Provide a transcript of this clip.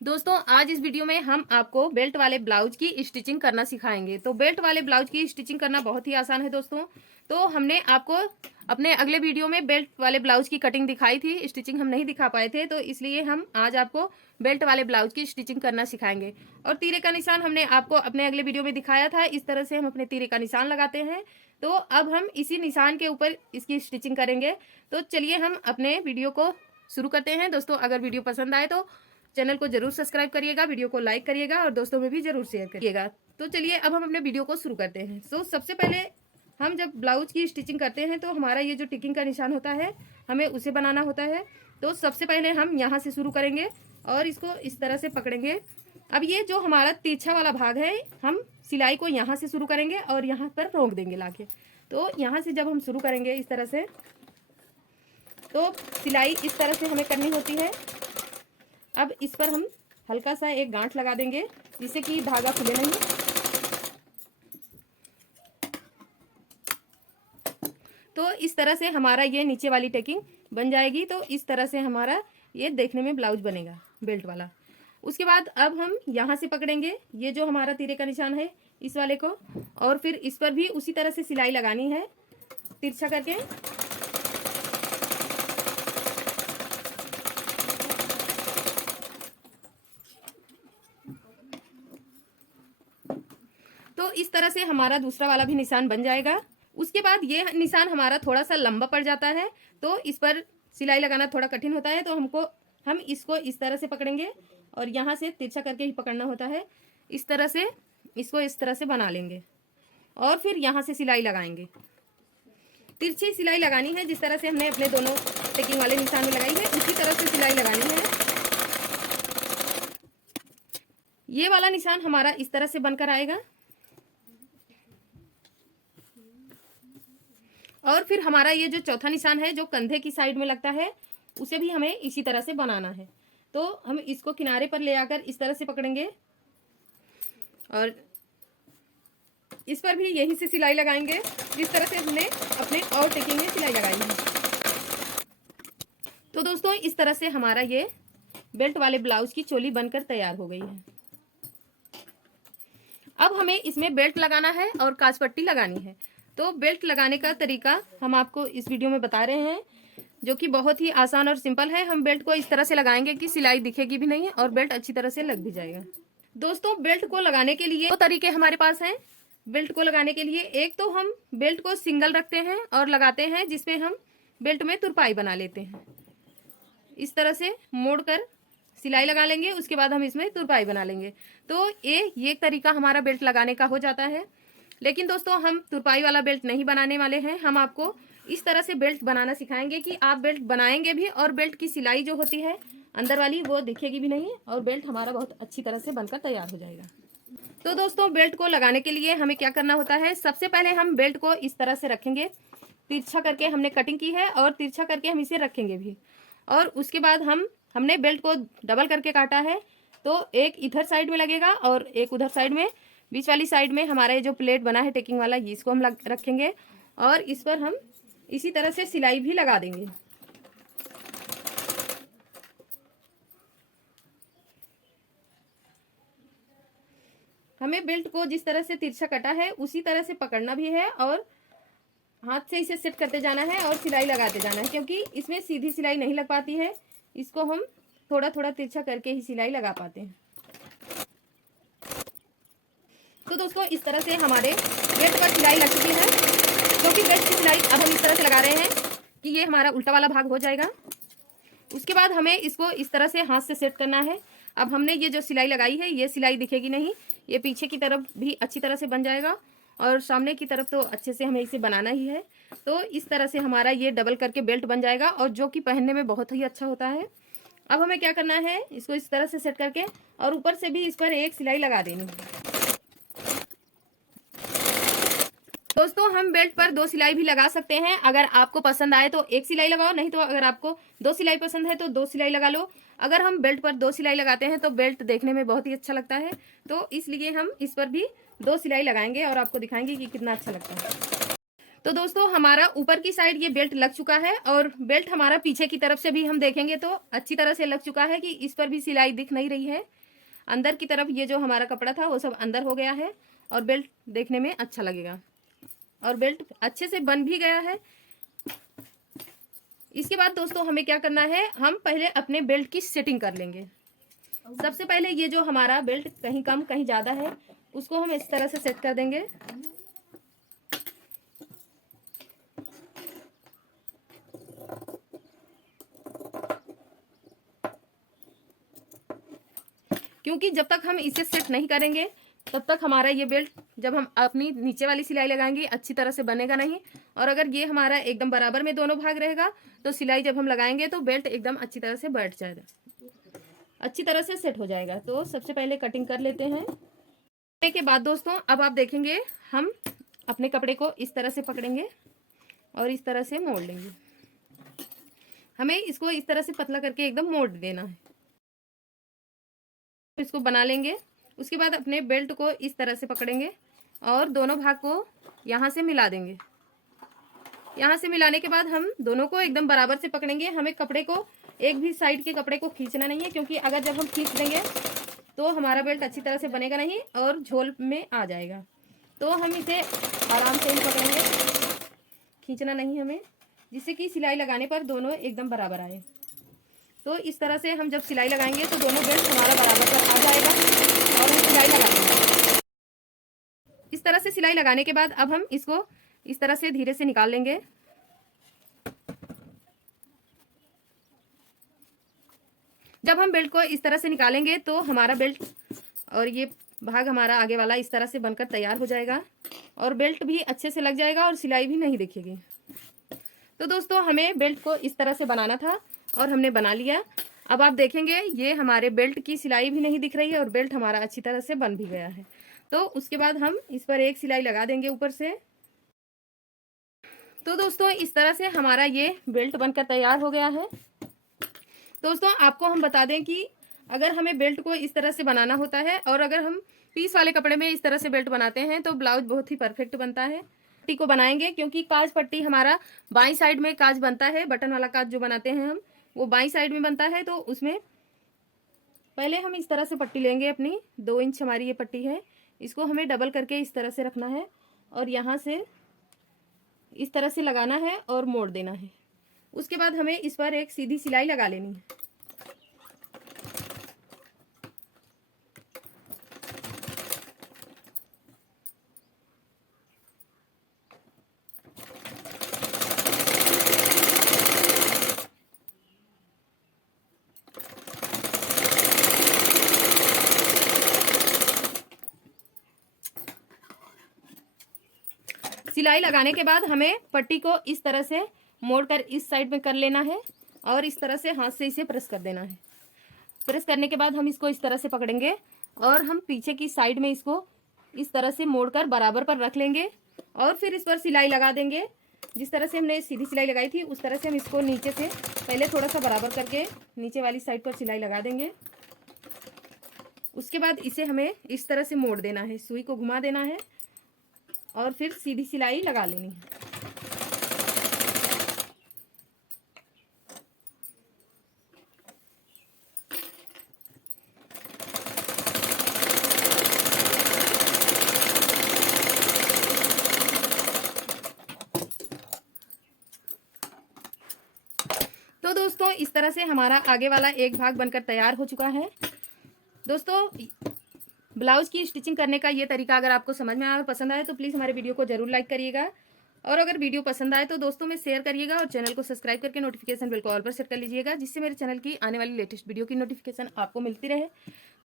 दोस्तों आज इस वीडियो में हम आपको बेल्ट वाले ब्लाउज की स्टिचिंग करना सिखाएंगे। तो बेल्ट वाले ब्लाउज की स्टिचिंग करना बहुत ही आसान है दोस्तों। तो हमने आपको अपने अगले वीडियो में बेल्ट वाले ब्लाउज की कटिंग दिखाई थी, स्टिचिंग हम नहीं दिखा पाए थे, तो इसलिए हम आज आपको बेल्ट वाले ब्लाउज की स्टिचिंग करना सिखाएंगे। और तीरे का निशान हमने आपको अपने अगले वीडियो में दिखाया था, इस तरह से हम अपने तीरे का निशान लगाते हैं। तो अब हम इसी निशान के ऊपर इसकी स्टिचिंग करेंगे। तो चलिए हम अपने वीडियो को शुरू करते हैं। दोस्तों अगर वीडियो पसंद आए तो चैनल को जरूर सब्सक्राइब करिएगा, वीडियो को लाइक करिएगा और दोस्तों में भी जरूर शेयर करिएगा। तो चलिए अब हम अपने वीडियो को शुरू करते हैं। तो सबसे पहले हम जब ब्लाउज की स्टिचिंग करते हैं तो हमारा ये जो टिकिंग का निशान होता है हमें उसे बनाना होता है। तो सबसे पहले हम यहाँ से शुरू करेंगे और इसको इस तरह से पकड़ेंगे। अब ये जो हमारा तिरछा वाला भाग है हम सिलाई को यहाँ से शुरू करेंगे और यहाँ पर रोक देंगे लाके। तो यहाँ से जब हम शुरू करेंगे इस तरह से, तो सिलाई इस तरह से हमें करनी होती है। अब इस पर हम हल्का सा एक गांठ लगा देंगे जिससे कि धागा खुले नहीं। तो इस तरह से हमारा ये नीचे वाली टेकिंग बन जाएगी। तो इस तरह से हमारा ये देखने में ब्लाउज बनेगा बेल्ट वाला। उसके बाद अब हम यहाँ से पकड़ेंगे ये जो हमारा तीरे का निशान है इस वाले को, और फिर इस पर भी उसी तरह से सिलाई लगानी है तिरछा करके। तो इस तरह से हमारा दूसरा वाला भी निशान बन जाएगा। उसके बाद ये निशान हमारा थोड़ा सा लंबा पड़ जाता है, तो इस पर सिलाई लगाना थोड़ा कठिन होता है। तो हम इसको इस तरह से पकड़ेंगे और यहाँ से तिरछा करके ही पकड़ना होता है। इस तरह से इसको इस तरह से बना लेंगे और फिर यहाँ से सिलाई लगाएंगे। तिरछी सिलाई लगानी है जिस तरह से हमने अपने दोनों टेकिंग वाले निशान में लगाई है, उसी तरह से सिलाई लगानी है। ये वाला निशान हमारा इस तरह से बनकर आएगा और फिर हमारा ये जो चौथा निशान है जो कंधे की साइड में लगता है उसे भी हमें इसी तरह से बनाना है। तो हम इसको किनारे पर ले आकर इस तरह से पकड़ेंगे और इस पर भी यहीं से सिलाई लगाएंगे जिस तरह से हमने अपने और टेकिंग में सिलाई लगाई है। तो दोस्तों इस तरह से हमारा ये बेल्ट वाले ब्लाउज की चोली बनकर तैयार हो गई है। अब हमें इसमें बेल्ट लगाना है और काज पट्टी लगानी है। तो बेल्ट लगाने का तरीका हम आपको इस वीडियो में बता रहे हैं, जो कि बहुत ही आसान और सिंपल है। हम बेल्ट को इस तरह से लगाएंगे कि सिलाई दिखेगी भी नहीं और बेल्ट अच्छी तरह से लग भी जाएगा। दोस्तों बेल्ट को लगाने के लिए दो तरीके हमारे पास हैं। बेल्ट को लगाने के लिए एक तो हम बेल्ट को सिंगल रखते हैं और लगाते हैं, जिसमें हम बेल्ट में तुरपाई बना लेते हैं। इस तरह से मोड़ कर सिलाई लगा लेंगे, उसके बाद हम इसमें तुरपाई बना लेंगे। तो ये तरीका हमारा बेल्ट लगाने का हो जाता है। लेकिन दोस्तों हम तुरपाई वाला बेल्ट नहीं बनाने वाले हैं। हम आपको इस तरह से बेल्ट बनाना सिखाएंगे कि आप बेल्ट बनाएंगे भी और बेल्ट की सिलाई जो होती है अंदर वाली वो दिखेगी भी नहीं और बेल्ट हमारा बहुत अच्छी तरह से बनकर तैयार हो जाएगा। तो दोस्तों बेल्ट को लगाने के लिए हमें क्या करना होता है, सबसे पहले हम बेल्ट को इस तरह से रखेंगे। तिरछा करके हमने कटिंग की है और तिरछा करके हम इसे रखेंगे भी। और उसके बाद हमने बेल्ट को डबल करके काटा है, तो एक इधर साइड में लगेगा और एक उधर साइड में। बीच वाली साइड में हमारा ये जो प्लेट बना है टेकिंग वाला, इसको हम रखेंगे और इस पर हम इसी तरह से सिलाई भी लगा देंगे। हमें बेल्ट को जिस तरह से तिरछा कटा है उसी तरह से पकड़ना भी है और हाथ से इसे सेट करते जाना है और सिलाई लगाते जाना है, क्योंकि इसमें सीधी सिलाई नहीं लग पाती है। इसको हम थोड़ा थोड़ा तिरछा करके ही सिलाई लगा पाते हैं। तो दोस्तों इस तरह से हमारे बेल्ट पर सिलाई लग चुकी है, क्योंकि बेल्ट की सिलाई अब हम इस तरह से लगा रहे हैं कि ये हमारा उल्टा वाला भाग हो जाएगा। उसके बाद हमें इसको इस तरह से हाथ से सेट करना है। अब हमने ये जो सिलाई लगाई है ये सिलाई दिखेगी नहीं, ये पीछे की तरफ भी अच्छी तरह से बन जाएगा और सामने की तरफ तो अच्छे से हमें इसे बनाना ही है। तो इस तरह से हमारा ये डबल करके बेल्ट बन जाएगा और जो कि पहनने में बहुत ही अच्छा होता है। अब हमें क्या करना है, इसको इस तरह से सेट करके और ऊपर से भी इस पर एक सिलाई लगा देनी है। दोस्तों हम बेल्ट पर दो सिलाई भी लगा सकते हैं। अगर आपको पसंद आए तो एक सिलाई लगाओ, नहीं तो अगर आपको दो सिलाई पसंद है तो दो सिलाई लगा लो। अगर हम बेल्ट पर दो सिलाई लगाते हैं तो बेल्ट देखने में बहुत ही अच्छा लगता है, तो इसलिए हम इस पर भी दो सिलाई लगाएंगे और आपको दिखाएंगे कि कितना अच्छा लगता है। तो दोस्तों हमारा ऊपर की साइड ये बेल्ट लग चुका है और बेल्ट हमारा पीछे की तरफ से भी हम देखेंगे तो अच्छी तरह से लग चुका है कि इस पर भी सिलाई दिख नहीं रही है। अंदर की तरफ ये जो हमारा कपड़ा था वो सब अंदर हो गया है और बेल्ट देखने में अच्छा लगेगा और बेल्ट अच्छे से बन भी गया है। इसके बाद दोस्तों हमें क्या करना है, हम पहले अपने बेल्ट की सेटिंग कर लेंगे। सबसे पहले ये जो हमारा बेल्ट कहीं कम कहीं ज़्यादा है उसको हम इस तरह से सेट कर देंगे। क्योंकि जब तक हम इसे सेट नहीं करेंगे तब तक हमारा ये बेल्ट जब हम अपनी नीचे वाली सिलाई लगाएंगे अच्छी तरह से बनेगा नहीं। और अगर ये हमारा एकदम बराबर में दोनों भाग रहेगा तो सिलाई जब हम लगाएंगे तो बेल्ट एकदम अच्छी तरह से बैठ जाएगा, अच्छी तरह से सेट हो जाएगा। तो सबसे पहले कटिंग कर लेते हैं। करने के बाद दोस्तों अब आप देखेंगे हम अपने कपड़े को इस तरह से पकड़ेंगे और इस तरह से मोड़ लेंगे। हमें इसको इस तरह से पतला करके एकदम मोड़ देना है। इसको बना लेंगे। उसके बाद अपने बेल्ट को इस तरह से पकड़ेंगे और दोनों भाग को यहाँ से मिला देंगे। यहाँ से मिलाने के बाद हम दोनों को एकदम बराबर से पकड़ेंगे। हमें कपड़े को एक भी साइड के कपड़े को खींचना नहीं है, क्योंकि अगर जब हम खींच देंगे तो हमारा बेल्ट अच्छी तरह से बनेगा नहीं और झोल में आ जाएगा। तो हम इसे आराम से ही पकड़ेंगे, खींचना नहीं हमें, जिससे कि सिलाई लगाने पर दोनों एकदम बराबर आए। तो इस तरह से हम जब सिलाई लगाएंगे तो दोनों बेल्ट हमारा बराबर पर आ जाएगा और हम सिलाई लगा लेंगे। इस तरह से सिलाई लगाने के बाद अब हम इसको इस तरह से धीरे से निकाल लेंगे। जब हम बेल्ट को इस तरह से निकालेंगे तो हमारा बेल्ट और ये भाग हमारा आगे वाला इस तरह से बनकर तैयार हो जाएगा और बेल्ट भी अच्छे से लग जाएगा और सिलाई भी नहीं दिखेगी। तो दोस्तों हमें बेल्ट को इस तरह से बनाना था और हमने बना लिया। अब आप देखेंगे ये हमारे बेल्ट की सिलाई भी नहीं दिख रही है और बेल्ट हमारा अच्छी तरह से बन भी गया है। तो उसके बाद हम इस पर एक सिलाई लगा देंगे ऊपर से। तो दोस्तों इस तरह से हमारा ये बेल्ट बनकर तैयार हो गया है। दोस्तों आपको हम बता दें कि अगर हमें बेल्ट को इस तरह से बनाना होता है और अगर हम पीस वाले कपड़े में इस तरह से बेल्ट बनाते हैं तो ब्लाउज बहुत ही परफेक्ट बनता है। पट्टी को बनाएंगे क्योंकि काज पट्टी हमारा बाईं साइड में काज बनता है, बटन वाला काज जो बनाते हैं हम वो बाईं साइड में बनता है। तो उसमें पहले हम इस तरह से पट्टी लेंगे अपनी 2 इंच हमारी ये पट्टी है, इसको हमें डबल करके इस तरह से रखना है और यहाँ से इस तरह से लगाना है और मोड़ देना है। उसके बाद हमें इस पर एक सीधी सिलाई लगा लेनी है। सिलाई लगाने के बाद हमें पट्टी को इस तरह से मोड़कर इस साइड में कर लेना है और इस तरह से हाथ से इसे प्रेस कर देना है। प्रेस करने के बाद हम इसको इस तरह से पकड़ेंगे और हम पीछे की साइड में इसको इस तरह से मोड़कर बराबर पर रख लेंगे और फिर इस पर सिलाई लगा देंगे। जिस तरह से हमने सीधी सिलाई लगाई थी उस तरह से हम इसको नीचे से पहले थोड़ा सा बराबर करके नीचे वाली साइड पर सिलाई लगा देंगे। उसके बाद इसे हमें इस तरह से मोड़ देना है, सुई को घुमा देना है और फिर सीधी सिलाई लगा लेनी है। तो दोस्तों इस तरह से हमारा आगे वाला एक भाग बनकर तैयार हो चुका है। दोस्तों ब्लाउज की स्टिचिंग करने का ये तरीका अगर आपको समझ में आए और पसंद आए तो प्लीज़ हमारे वीडियो को जरूर लाइक करिएगा और अगर वीडियो पसंद आए तो दोस्तों में शेयर करिएगा और चैनल को सब्सक्राइब करके नोटिफिकेशन बेल को ऑल पर सेट कर लीजिएगा, जिससे मेरे चैनल की आने वाली लेटेस्ट वीडियो की नोटिफिकेशन आपको मिलती रहे।